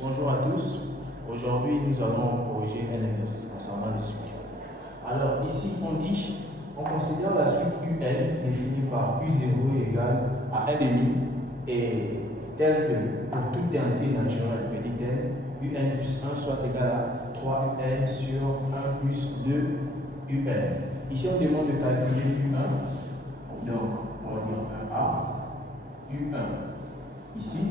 Bonjour à tous. Aujourd'hui, nous allons corriger un exercice concernant les suites. Alors, ici, on considère la suite UN définie par U0 égale à 1,5 et telle que pour tout entier naturel petit n, UN plus 1 soit égal à 3UN sur 1 plus 2 UN. Ici, on demande de calculer U1. Donc, on va dire 1A, U1. Ici,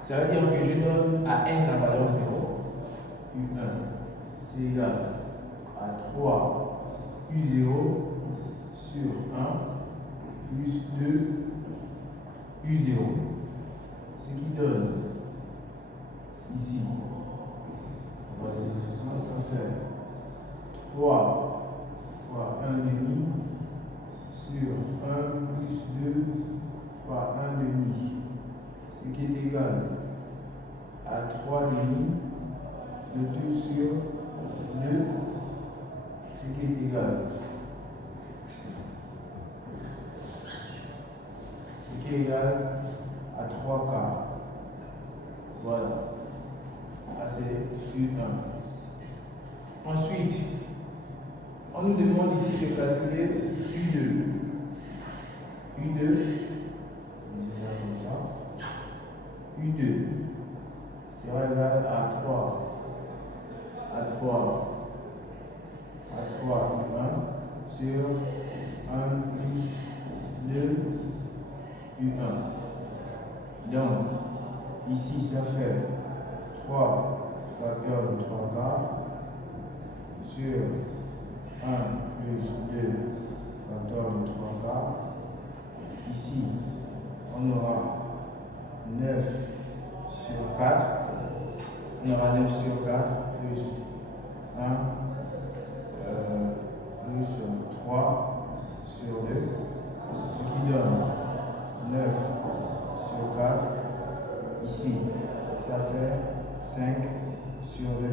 ça veut dire que je donne à n la valeur 0. U1, c'est égal à 3 U0 sur 1 plus 2 U0. Ce qui donne ici, on va dire ce sens, ça fait 3 fois 1,5 sur 1 plus 2 fois 1,5. Ce qui est égal à 3,5 de 2 sur 2, ce qui est égal. Ce qui est égal à 3 quarts. Voilà. Ça c'est U1. Ensuite, on nous demande ici de calculer U2. U2, c'est ça comme ça. U2 sera égal à 3 U1 sur 1 plus 2 U1. Donc, ici, ça fait 3 facteurs de 3 quarts sur 1 plus 2 facteurs de 3 quarts. Ici, on aura 9 sur 4. On aura 9 sur 4 plus 1 plus 3 sur 2, ce qui donne 9 sur 4. Ici, ça fait 5 sur 2,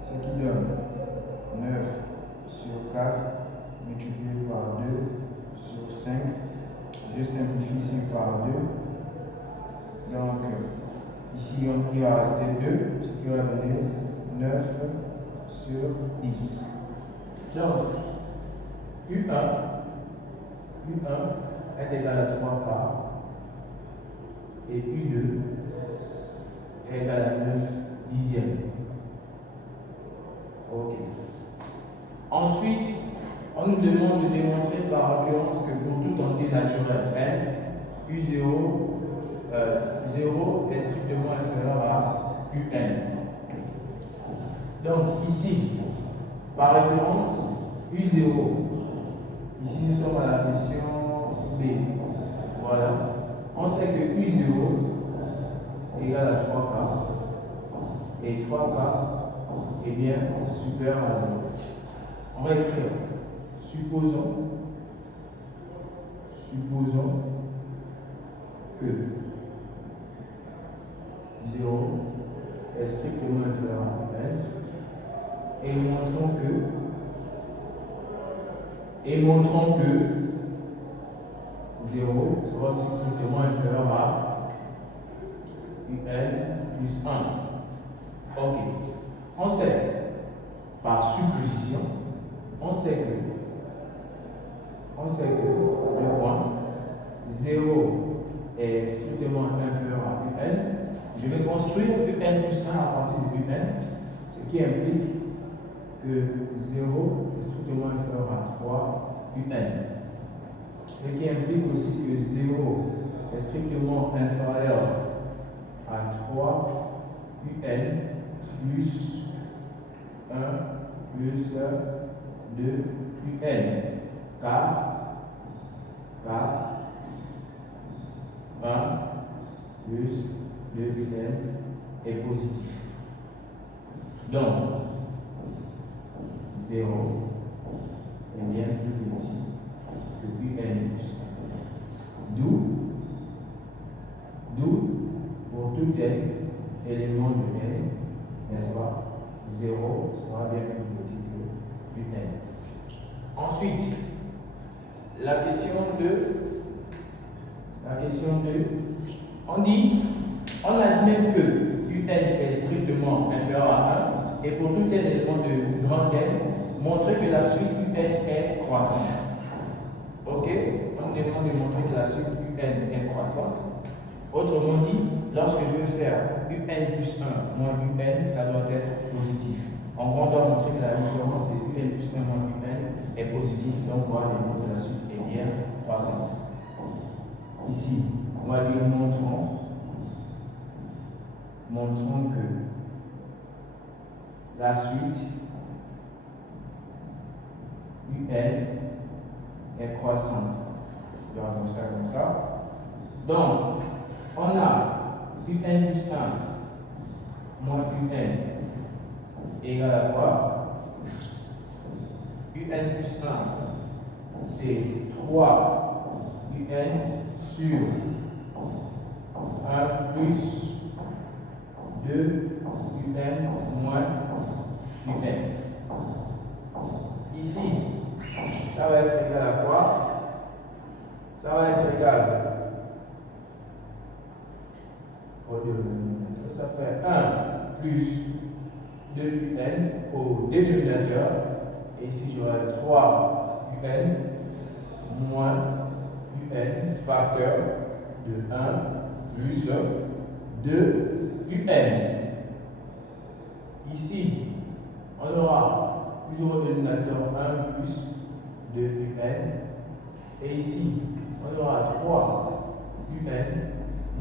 ce qui donne 9 sur 4 multiplié par 2 sur 5. Je simplifie 5 par 2. Donc, ici, il va rester 2, ce qui va donner 9 sur 10. Donc, U1 est égal à 3 quarts et U2 est égal à 9 dixièmes. Ok. Ensuite, on nous demande de démontrer par récurrence que pour tout entier naturel n, U0 0 est strictement inférieur à UN. Donc ici, par référence, U0, ici nous sommes à la question B. Voilà. On sait que U0 égale à 3 quarts et 3 quarts est bien supérieur à 0. On va écrire, supposons que 0 est strictement inférieur à n et montrons que 0 sera aussi strictement inférieur à un plus 1. Ok. On sait, par supposition, on sait que le point 0 est strictement inférieur à un. Je vais construire un plus 1 à partir de un, ce qui implique que 0 est strictement inférieur à 3 un. Ce qui implique aussi que 0 est strictement inférieur à 3 un plus 1 plus 2 un. Car 1 plus 2un est positif. Donc, 0 est bien plus petit que un plus 1. D'où, pour tout n élément de n, n'est-ce pas, 0 sera bien plus petit que n. Ensuite, la question 2, on dit, on admet que est strictement inférieur à 1 et pour tout un élément de grand N, montrer que la suite UN est croissante. Ok? On nous demande de montrer que la suite UN est croissante. Autrement dit, lorsque je vais faire UN plus 1 moins UN, ça doit être positif. En gros, on doit montrer que la différence de UN plus 1 moins UN est positive, donc on va démontrer que la suite est bien croissante. Ici, on va dire montrons que la suite UN est croissante. On va comme ça. Donc, on a UN plus 1 moins UN égale à quoi? UN plus 1, c'est 3 UN sur 1 plus 2 UN moins UN. Ici, ça va être égal à quoi? Ça va être égal. Ça fait 1 plus 2 UN au dénominateur. Et ici, j'aurai 3 UN moins UN facteur de 1 plus 2 UN. Ici, on aura toujours au dénominateur 1 plus 2 UN. Et ici, on aura 3 UN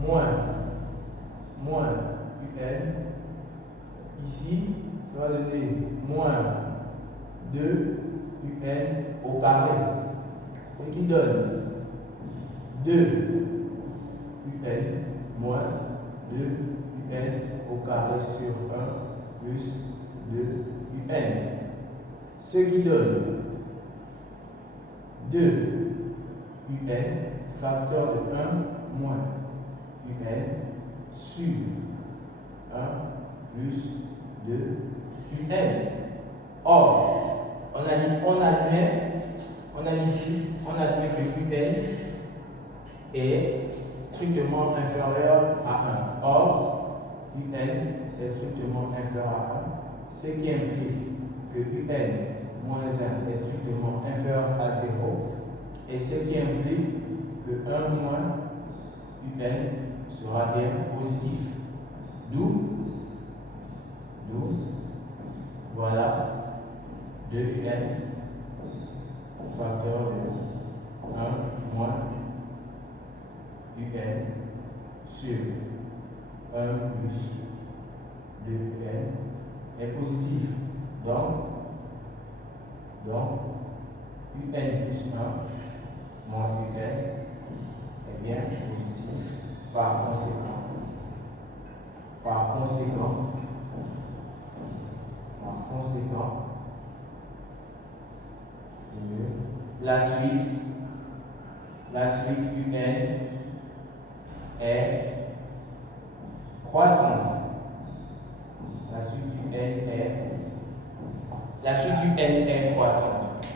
moins UN. Ici, on va donner moins 2 UN au carré. Et qui donne 2 UN moins 2 UN au carré sur 1 plus 2 UN. Ce qui donne 2 UN facteur de 1 moins UN sur 1 plus 2 UN. Or, on admet que UN est strictement inférieur à 1. Or, UN est strictement inférieur à 1, ce qui implique que UN moins 1 est strictement inférieur à 0, et ce qui implique que 1 moins UN sera bien positif. D'où, voilà, 2 UN facteur de 1 moins UN sur 1 plus 2 UN est positif. Donc UN plus 1 moins UN est bien positif. Par conséquent, la suite UN est croissante. La suite UN est croissante.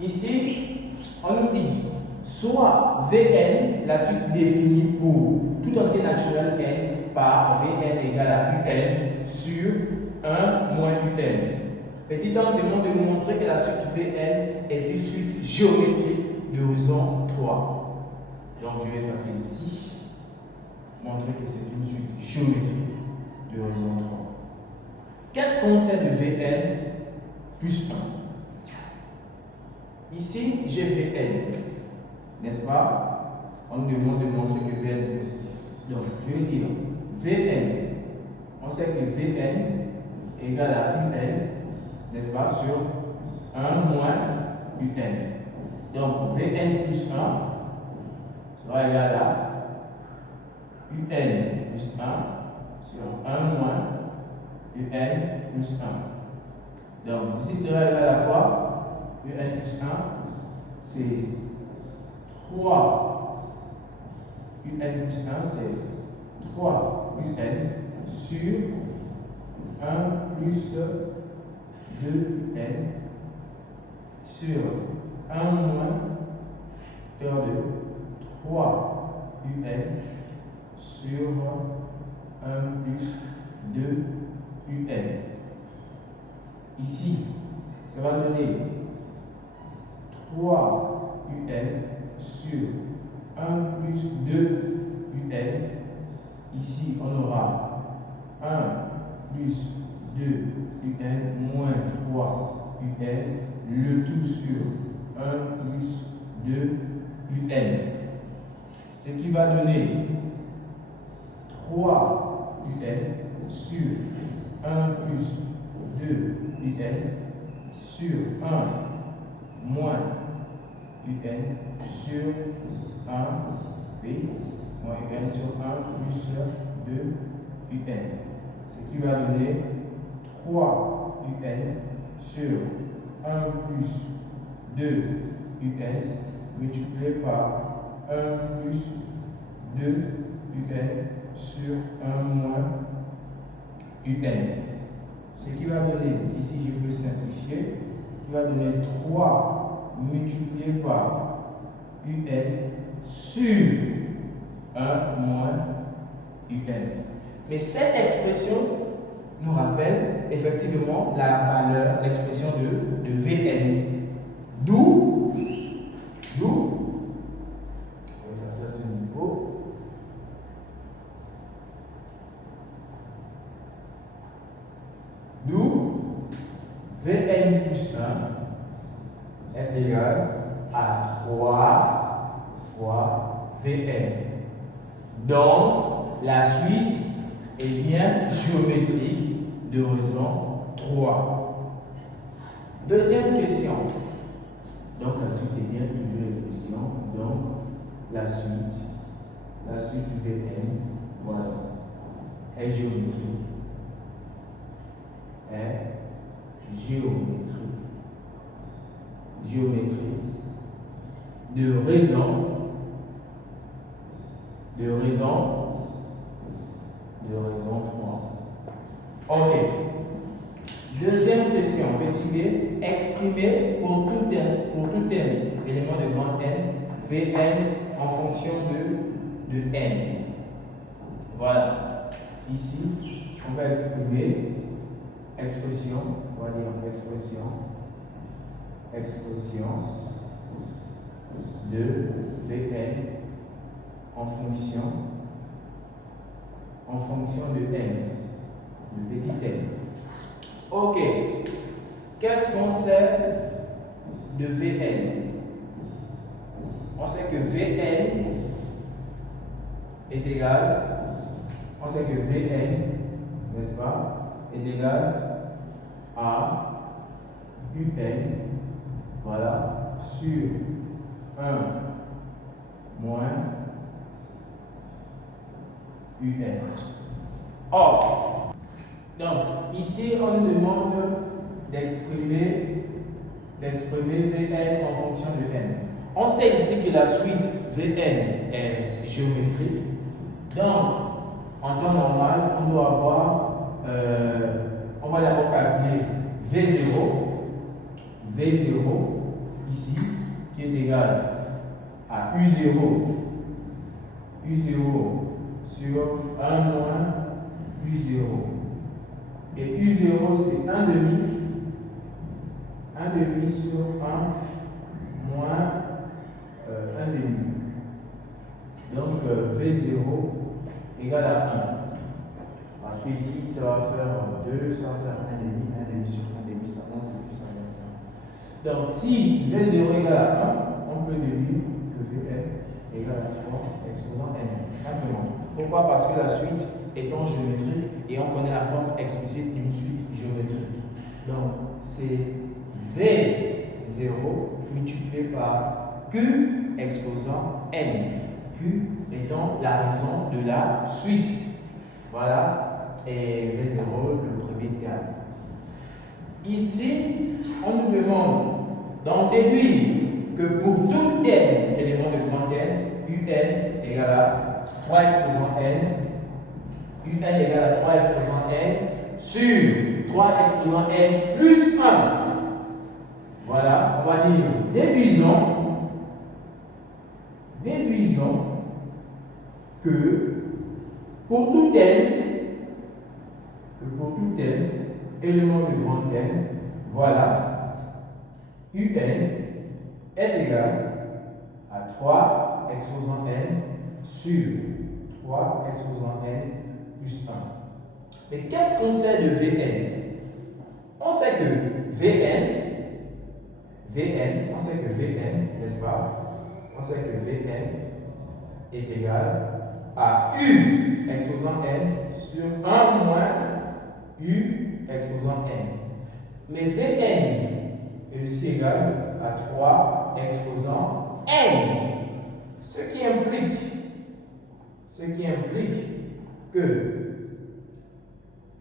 Ici, on nous dit soit Vn, la suite définie pour tout entier naturel n par Vn égale à Un sur 1 moins Un. Petit on demande de montrer que la suite Vn est une suite géométrique de horizon 3. Donc je vais faire ici, montrer que c'est une suite géométrique de horizon 3. Qu'est-ce qu'on sait de Vn plus 1? Ici, j'ai Vn. N'est-ce pas? On nous demande de montrer que Vn est positif. Donc, je vais dire Vn. On sait que Vn égale à Un, n'est-ce pas, sur 1 moins Un. Donc, Vn plus 1 sera égal à Un plus 1 sur 1 moins Un plus 1. Donc, ici sera égal à quoi? Un plus 1, c'est 3 UN plus 1, c'est 3 UN sur 1 plus 2 UN sur 1 moins terme de 3 UN sur 1 plus 2 UN. Ici, ça va donner 3 UN sur 1 plus 2 UN. Ici, on aura 1 plus 2 UN moins 3 UN, le tout sur 1 plus 2 UN. Ce qui va donner 3 UN sur 1 plus 2 UN sur 1 moins UN sur 1 oui, moins UN sur 1 plus 2 UN. Ce qui va donner 3 UN sur 1 plus 2 UN multiplié par 1 plus 2 UN sur 1 moins UN. Ce qui va donner, ici je peux simplifier, qui va donner 3 multiplié par UN sur 1 moins UN. Mais cette expression nous rappelle effectivement la valeur, l'expression de Vn. D'où, on va faire ça à ce niveau. D'où Vn plus 1 est égal à 3 fois Vn. Donc, la suite est bien géométrique de raison 3. Deuxième question. Donc, la suite est bien toujours l'équation. Donc, la suite Vn, voilà, est géométrique. Géométrique de raison 3. Ok. Deuxième question, petit b, exprimer pour tout n élément de grand N, Vn en fonction de n. Voilà. Ici, on va exprimer expression de Vn en fonction de n, de petit n. Ok. Qu'est-ce qu'on sait de Vn? On sait que Vn est égal, n'est-ce pas, est égal à UN, voilà, sur 1 moins UN. Or, donc, ici, on nous demande d'exprimer Vn en fonction de n. On sait ici que la suite Vn est géométrique. Donc, en temps normal, on doit avoir, on va d'abord calculer V0 ici, qui est égal à U0 sur 1 moins U0. Et U0 c'est 1 demi sur 1 moins 1 demi. Donc V0 égale à 1. Parce qu'ici ça va faire 2, ça va faire 1 demi sur 1 demi, ça monte plus, ça monte 1. Donc si V0 égale à 1, on peut déduire que Vn égale à 3 exposant n. Simplement. Pourquoi? Parce que la suite étant géométrique et on connaît la forme explicite d'une suite géométrique. Donc c'est V0 multiplié par Q exposant n. Q étant la raison de la suite. Voilà. Et V0, le premier terme. Ici, on nous demande d'en déduire que pour tout n élément de grand N, UN égale à 3 exposant n, UN égale à 3 exposant n sur 3 exposant n plus 1. Voilà, on va dire déduisons que pour tout n Donc UN, élément de grand N, voilà, UN est égal à 3 exposant N sur 3 exposant N plus 1. Mais qu'est-ce qu'on sait de Vn? On sait que Vn, n'est-ce pas? On sait que Vn est égal à U exposant N sur 1 moins U exposant N. Mais Vn est aussi égal à 3 exposant N. Ce qui implique que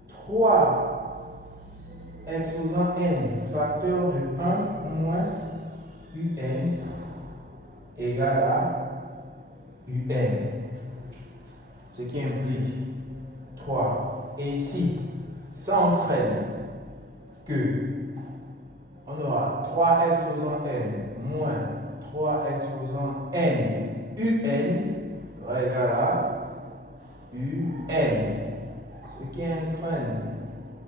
3 exposant N facteur de 1 moins UN égale à UN. Ce qui implique 3. Et ici, ça entraîne que on aura 3 exposant N moins 3 exposant N UN sera égal à UN. Ce qui entraîne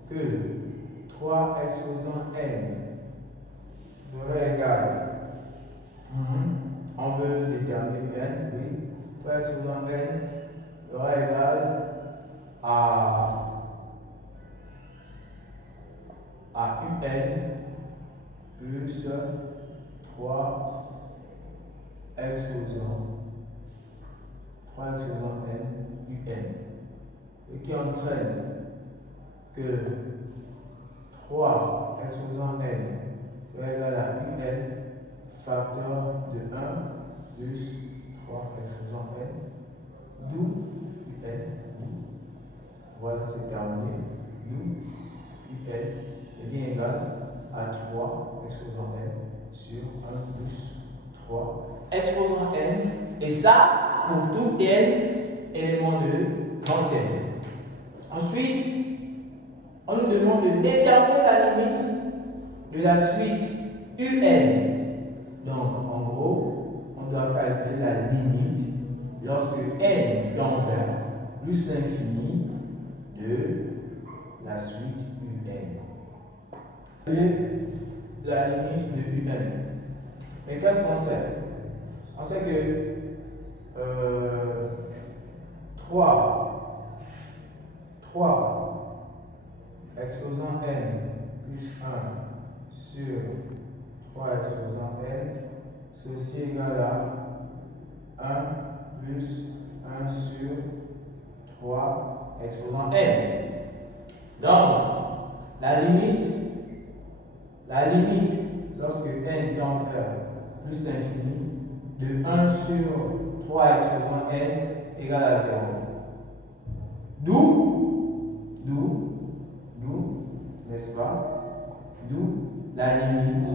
que 3 exposant N sera égal. On veut déterminer N, oui. 3 exposant N sera égal à UN plus 3 exposant N UN. Ce qui entraîne que 3 exposant N sera égal à UN facteur de 1 plus 3 exposant N, d'où UN, voilà, c'est terminé, d'où UN est bien égal à 3 exposant N sur 1 plus 3 exposant N, et ça pour tout N élément de grand N. Ensuite, on nous demande de déterminer la limite de la suite UN. Donc, en gros, on doit calculer la limite lorsque N tend vers plus l'infini de la suite UN. Et la limite de UN. Mais qu'est-ce qu'on sait? On sait que 3 exposant N plus 1 sur 3 exposant N, ceci égale à 1 plus 1 sur 3 exposant N. Donc, la limite lorsque N tend vers plus l'infini de 1 sur 3 exposant N égale à 0. D'où, n'est-ce pas? D'où la limite,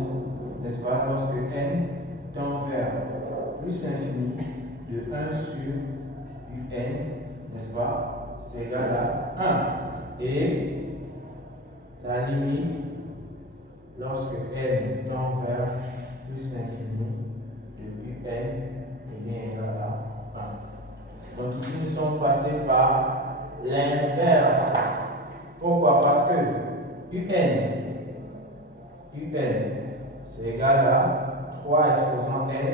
n'est-ce pas, lorsque N tend vers plus l'infini de 1 sur UN, n'est-ce pas, c'est égal à 1. Et la limite lorsque N tend vers plus l'infini de UN est bien égal à 1. Donc ici nous sommes passés par l'inverse. Pourquoi? Parce que UN c'est égal à 3 exposant N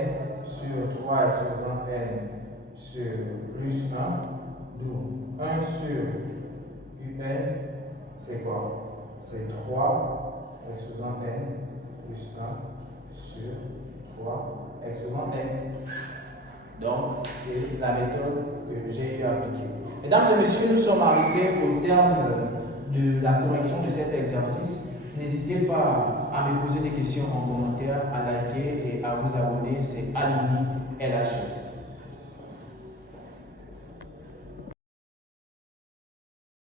sur 3 exposant N sur plus 1, d'où 1 sur UN, c'est quoi? C'est 3 exposant N plus 1 sur 3 exposant N. Donc, c'est la méthode que j'ai eu à appliquer. Mesdames et messieurs, nous sommes arrivés au terme de la correction de cet exercice. N'hésitez pas à me poser des questions en commentaire, à liker et à vous abonner. C'est Alumni LHS.